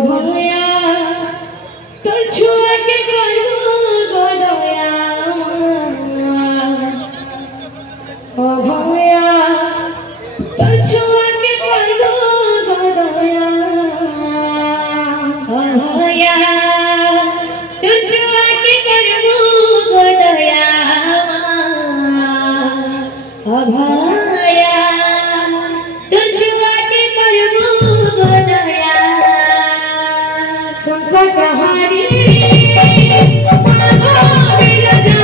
ভয়া তোর ছোঁয়াকে করব গদয়া ও ভয়া তোর ছোঁয়াকে করব গদয়া ও ভয়া তোর ছোঁয়াকে করব গদয়া ও ভয়া তোর ছোঁয়াকে করব গদয়া संकट हारी मांगो बिरजा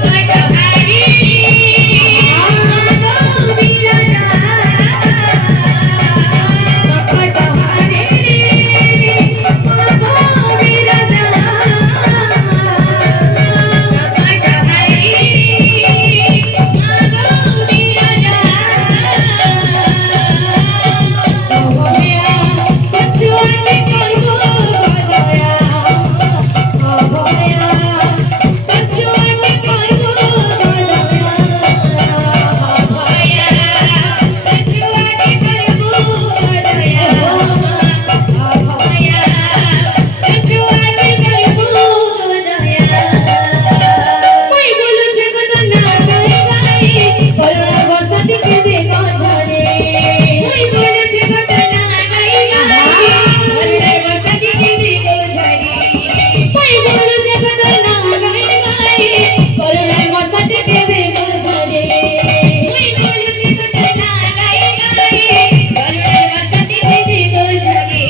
संकट हारी मांगो बिरजा संकट हारी मांगो बिरजा संकट हारी मांगो बिरजा ছোঁয়াকে করব গদয়া ও ভয়া তোর ছোঁয়াকে করব গদয়া ও ভয়া তোর ছোঁয়াকে করব গদয়া ও ভয়া তোর ছোঁয়াকে করব গদয়া ওই বলছে কথা না গায়ে গায়ে করুণা বর্ষা থেকে দে গঝরে ওই বলছে কথা না গায়ে গায়ে করুণার বর্ষা থেকে দে গঝরে ওই বলছে কথা না গায়ে গায়ে করুণার বর্ষা থেকে দে গঝরে ওই বলছে কথা না গায়ে গায়ে করুণার বর্ষা থেকে দে গঝরে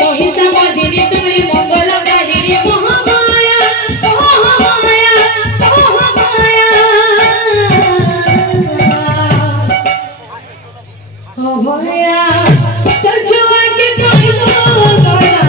মহিষা মর্দিনী তুমি মঙ্গলকারী রে মহামায়া মহামায়া মহামায়া ও ভয়া তোর ছোঁয়াকে করব গদয়া